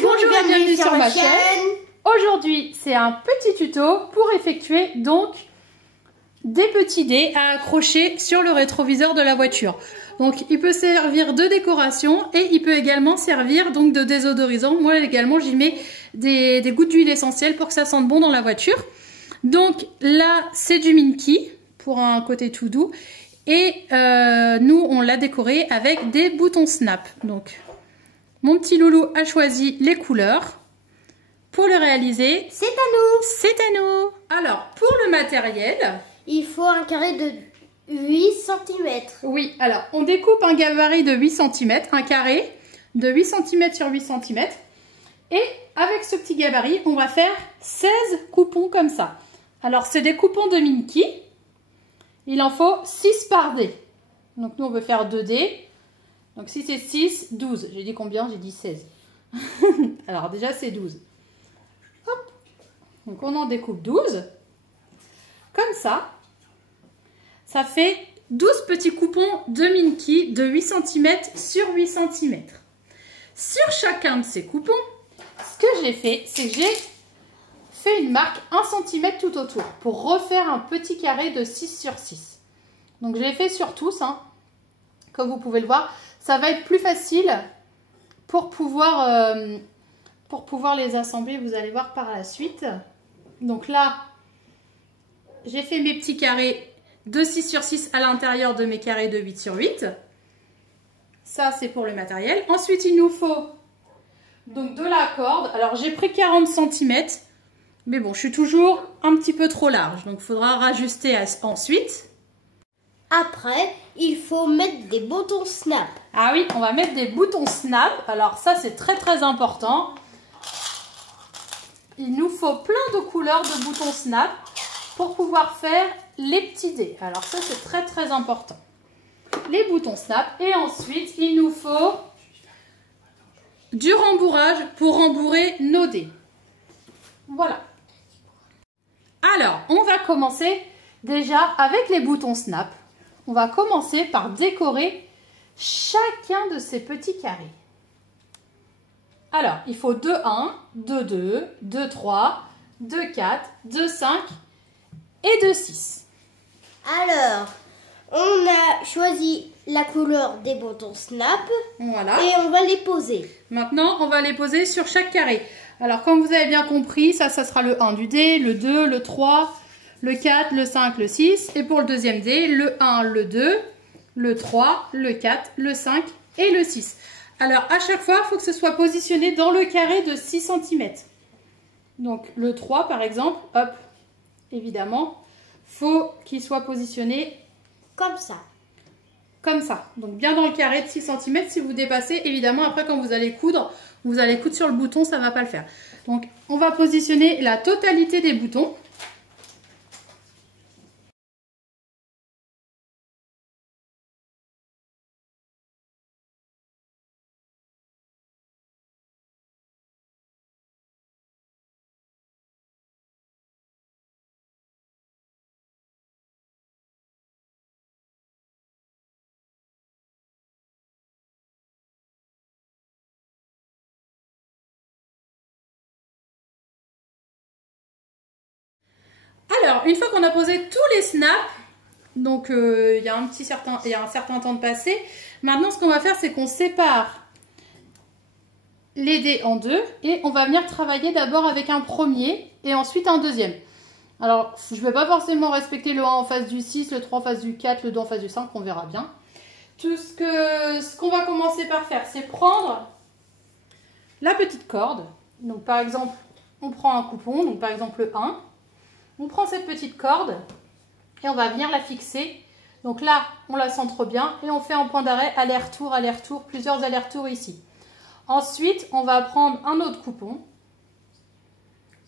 Bonjour et bienvenue sur ma chaîne. Aujourd'hui, c'est un petit tuto pour effectuer donc des petits dés à accrocher sur le rétroviseur de la voiture. Donc, il peut servir de décoration et il peut également servir donc de désodorisant. Moi également, j'y mets des gouttes d'huile essentielle pour que ça sente bon dans la voiture. Donc là, c'est du Minky pour un côté tout doux. Et nous, on l'a décoré avec des boutons snap. Donc, mon petit loulou a choisi les couleurs. Pour le réaliser, c'est à nous. C'est à nous. Alors, pour le matériel, il faut un carré de 8 cm. Oui, alors, on découpe un gabarit de 8 cm, un carré de 8 cm sur 8 cm. Et avec ce petit gabarit, on va faire 16 coupons comme ça. Alors, c'est des coupons de Minky. Il en faut 6 par dé. Donc, nous, on veut faire 2 dés. Donc, si c'est 6, 12. J'ai dit combien? J'ai dit 16. Alors, déjà, c'est 12. Hop. Donc, on en découpe 12. Comme ça. Ça fait 12 petits coupons de Minky de 8 cm sur 8 cm. Sur chacun de ces coupons, ce que j'ai fait, c'est que j'ai fait une marque 1 cm tout autour pour refaire un petit carré de 6 sur 6. Donc je l'ai fait sur tous, hein. Comme vous pouvez le voir, ça va être plus facile pour pouvoir les assembler, vous allez voir par la suite. Donc là, j'ai fait mes petits carrés de 6 sur 6 à l'intérieur de mes carrés de 8 sur 8. Ça, c'est pour le matériel. Ensuite, il nous faut donc de la corde. Alors, j'ai pris 40 cm. Mais bon, je suis toujours un petit peu trop large. Donc, il faudra rajuster ensuite. Après, il faut mettre des boutons snap. Ah oui, on va mettre des boutons snap. Alors, ça, c'est très, très important. Il nous faut plein de couleurs de boutons snap pour pouvoir faire les petits dés. Alors, ça, c'est très, très important. Les boutons snap. Et ensuite, il nous faut du rembourrage pour rembourrer nos dés. Voilà. Alors, on va commencer déjà avec les boutons snap. On va commencer par décorer chacun de ces petits carrés. Alors, il faut 2, 1, 2, 2, 2, 3, 2, 4, 2, 5 et 2, 6. Alors, on a choisi la couleur des boutons snap. Voilà. Et on va les poser. Maintenant, on va les poser sur chaque carré. Alors, comme vous avez bien compris, ça sera le 1 du dé, le 2, le 3, le 4, le 5, le 6. Et pour le deuxième dé, le 1, le 2, le 3, le 4, le 5 et le 6. Alors, à chaque fois, il faut que ce soit positionné dans le carré de 6 cm. Donc, le 3, par exemple, hop, évidemment, faut qu'il soit positionné comme ça. Comme ça. Donc, bien dans le carré de 6 cm. Si vous dépassez, évidemment, après, quand vous allez coudre sur le bouton, ça ne va pas le faire. Donc, on va positionner la totalité des boutons. Alors, une fois qu'on a posé tous les snaps, donc il y a un certain temps de passé. Maintenant, ce qu'on va faire, c'est qu'on sépare les dés en deux et on va venir travailler d'abord avec un premier et ensuite un deuxième. Alors, je ne vais pas forcément respecter le 1 en face du 6, le 3 en face du 4, le 2 en face du 5, on verra bien. Tout ce qu'on va commencer par faire, c'est prendre la petite corde. Donc, par exemple, on prend un coupon, donc par exemple le 1. On prend cette petite corde et on va venir la fixer. Donc là, on la centre bien et on fait un point d'arrêt, aller-retour, plusieurs allers-retours ici. Ensuite, on va prendre un autre coupon.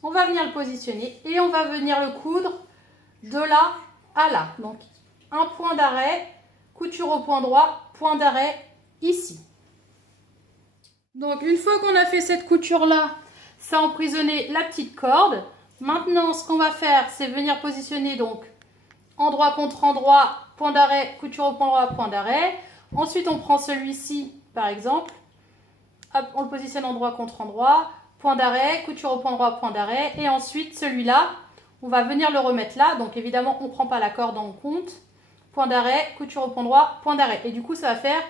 On va venir le positionner et on va venir le coudre de là à là. Donc, un point d'arrêt, couture au point droit, point d'arrêt ici. Donc, une fois qu'on a fait cette couture-là, ça a emprisonné la petite corde. Maintenant, ce qu'on va faire, c'est venir positionner donc endroit contre endroit, point d'arrêt, couture au point droit, point d'arrêt. Ensuite, on prend celui-ci, par exemple, hop, on le positionne endroit contre endroit, point d'arrêt, couture au point droit, point d'arrêt. Et ensuite, celui-là, on va venir le remettre là. Donc évidemment, on ne prend pas la corde en compte. Point d'arrêt, couture au point droit, point d'arrêt. Et du coup, ça va faire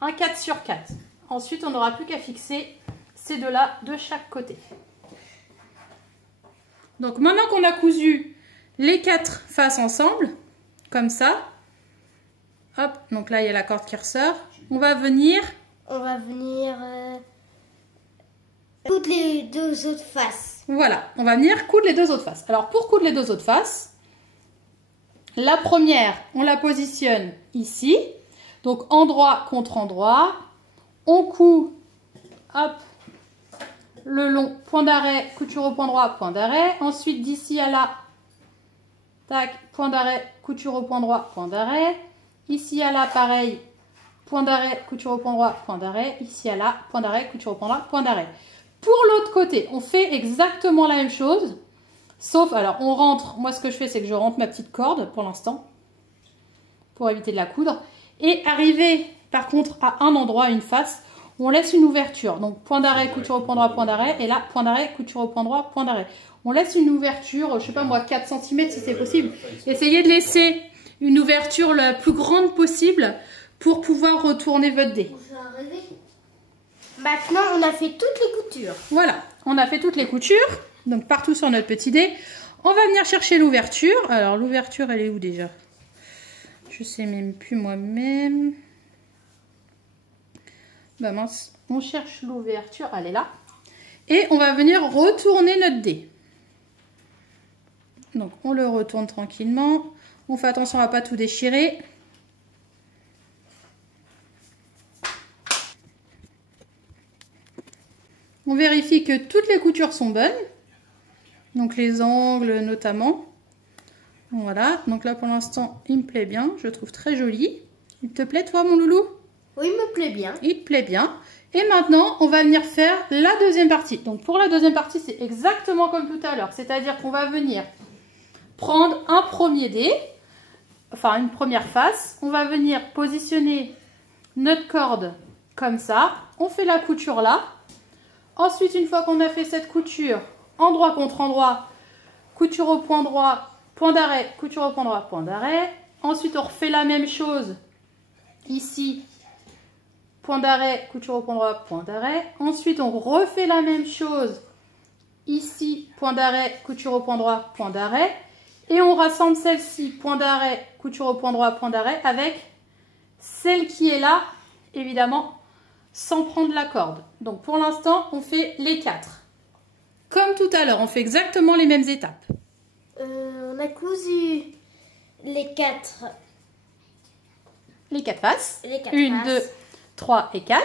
un 4 sur 4. Ensuite, on n'aura plus qu'à fixer ces deux-là de chaque côté. Donc maintenant qu'on a cousu les 4 faces ensemble, comme ça, hop, donc là il y a la corde qui ressort, on va venir toutes les deux autres faces. Voilà, on va venir coudre les deux autres faces. Alors pour coudre les deux autres faces, la première, on la positionne ici, donc endroit contre endroit, on coud, hop, le long, point d'arrêt, couture au point droit, point d'arrêt. Ensuite, d'ici à là, tac, point d'arrêt, couture au point droit, point d'arrêt. Ici à là, pareil, point d'arrêt, couture au point droit, point d'arrêt. Ici à là, point d'arrêt, couture au point droit, point d'arrêt. Pour l'autre côté, on fait exactement la même chose. Sauf, alors, on rentre, moi ce que je fais, c'est que je rentre ma petite corde pour l'instant, pour éviter de la coudre. Et arriver, par contre, à un endroit, une face, on laisse une ouverture. Donc, point d'arrêt, couture au point droit, point d'arrêt. Et là, point d'arrêt, couture au point droit, point d'arrêt. On laisse une ouverture, je sais pas moi, 4 cm si c'est possible. Essayez de laisser une ouverture la plus grande possible pour pouvoir retourner votre dé. Maintenant, on a fait toutes les coutures. Voilà, on a fait toutes les coutures. Donc, partout sur notre petit dé. On va venir chercher l'ouverture. Alors, l'ouverture, elle est où déjà? Je sais même plus moi-même. Bah mince, on cherche l'ouverture, elle est là. Et on va venir retourner notre dé. Donc on le retourne tranquillement. On fait attention à ne pas tout déchirer. On vérifie que toutes les coutures sont bonnes. Donc les angles notamment. Voilà, donc là pour l'instant il me plaît bien, je le trouve très joli. Il te plaît toi mon loulou? Oui, il me plaît bien. Il te plaît bien. Et maintenant, on va venir faire la deuxième partie. Donc, pour la deuxième partie, c'est exactement comme tout à l'heure. C'est-à-dire qu'on va venir prendre un premier dé, enfin une première face. On va venir positionner notre corde comme ça. On fait la couture là. Ensuite, une fois qu'on a fait cette couture, endroit contre endroit, couture au point droit, point d'arrêt, couture au point droit, point d'arrêt. Ensuite, on refait la même chose ici. Point d'arrêt, couture au point droit, point d'arrêt. Ensuite, on refait la même chose. Ici, point d'arrêt, couture au point droit, point d'arrêt. Et on rassemble celle-ci, point d'arrêt, couture au point droit, point d'arrêt, avec celle qui est là, évidemment, sans prendre la corde. Donc, pour l'instant, on fait les 4. Comme tout à l'heure, on fait exactement les mêmes étapes. On a cousu les 4. Les 4 faces. Les 4 1, faces. 2, 3 et 4,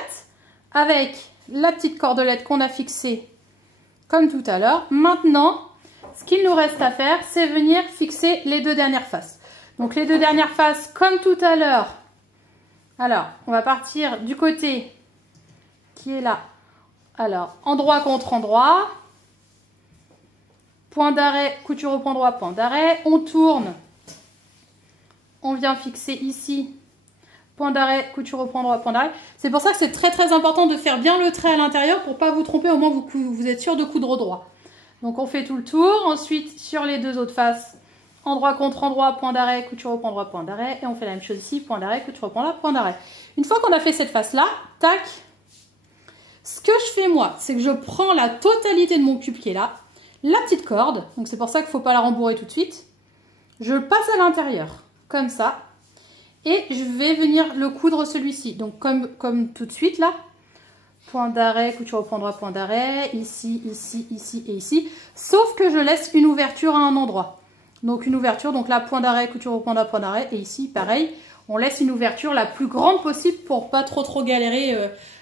avec la petite cordelette qu'on a fixée comme tout à l'heure. Maintenant, ce qu'il nous reste à faire, c'est venir fixer les deux dernières faces. Donc les deux dernières faces, comme tout à l'heure. Alors, on va partir du côté qui est là. Alors, endroit contre endroit. Point d'arrêt, couture au point droit, point d'arrêt. On tourne. On vient fixer ici. Point d'arrêt, couture au point droit, point d'arrêt. C'est pour ça que c'est très très important de faire bien le trait à l'intérieur pour pas vous tromper, au moins vous êtes sûr de coudre au droit. Donc on fait tout le tour. Ensuite, sur les deux autres faces, endroit contre endroit, point d'arrêt, couture au point droit, point d'arrêt. Et on fait la même chose ici, point d'arrêt, couture au point droit, point d'arrêt. Une fois qu'on a fait cette face-là, tac, ce que je fais moi, c'est que je prends la totalité de mon cube qui est là, la petite corde, donc c'est pour ça qu'il ne faut pas la rembourrer tout de suite. Je le passe à l'intérieur, comme ça. Et je vais venir le coudre celui-ci. Donc comme tout de suite là. Point d'arrêt, couture au point droit, point d'arrêt. Ici, ici, ici et ici. Sauf que je laisse une ouverture à un endroit. Donc une ouverture, donc là, point d'arrêt, couture au point d'arrêt. Et ici, pareil, on laisse une ouverture la plus grande possible pour pas trop galérer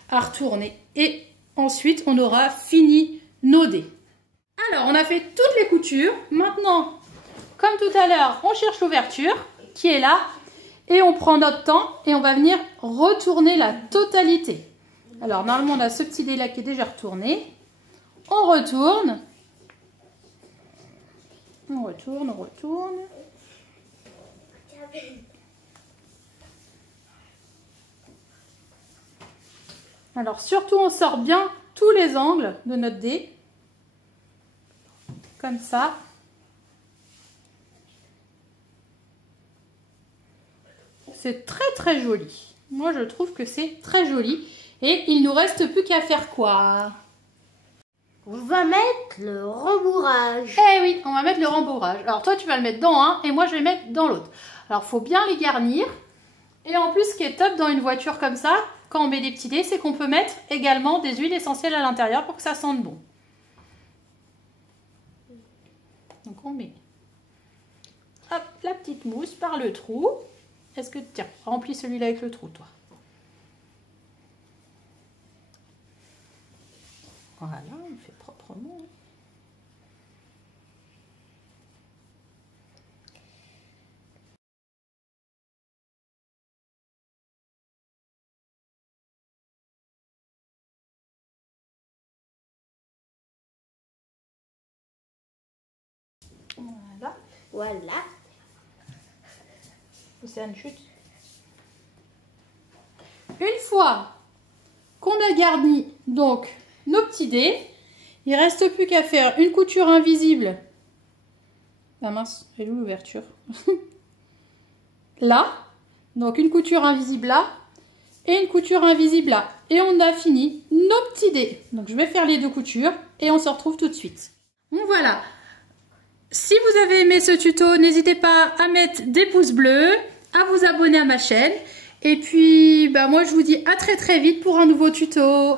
à retourner. Et ensuite, on aura fini nos dés. Alors, on a fait toutes les coutures. Maintenant, comme tout à l'heure, on cherche l'ouverture qui est là. Et on prend notre temps et on va venir retourner la totalité. Alors, normalement, on a ce petit dé là qui est déjà retourné. On retourne. On retourne, on retourne. Alors surtout on sort bien tous les angles de notre dé. Comme ça. C'est très très joli. Moi je trouve que c'est très joli. Et il nous reste plus qu'à faire quoi? On va mettre le rembourrage. Eh oui, on va mettre le rembourrage. Alors toi tu vas le mettre dans un et moi je vais le mettre dans l'autre. Alors il faut bien les garnir. Et en plus ce qui est top dans une voiture comme ça, quand on met des petits dés, c'est qu'on peut mettre également des huiles essentielles à l'intérieur pour que ça sente bon. Donc on met hop, la petite mousse par le trou. Est-ce que, tiens, remplis celui-là avec le trou, toi. Voilà, on le fait proprement. Voilà. Voilà. C'est une chute. Une fois qu'on a garni donc nos petits dés, il ne reste plus qu'à faire une couture invisible. Ah mince, elle est où l'ouverture? Là. Donc une couture invisible là et une couture invisible là. Et on a fini nos petits dés. Donc je vais faire les deux coutures et on se retrouve tout de suite. Bon voilà. Si vous avez aimé ce tuto, n'hésitez pas à mettre des pouces bleus, à vous abonner à ma chaîne. Et puis, moi je vous dis à très très vite pour un nouveau tuto.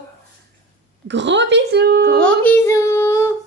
Gros bisous! Gros bisous!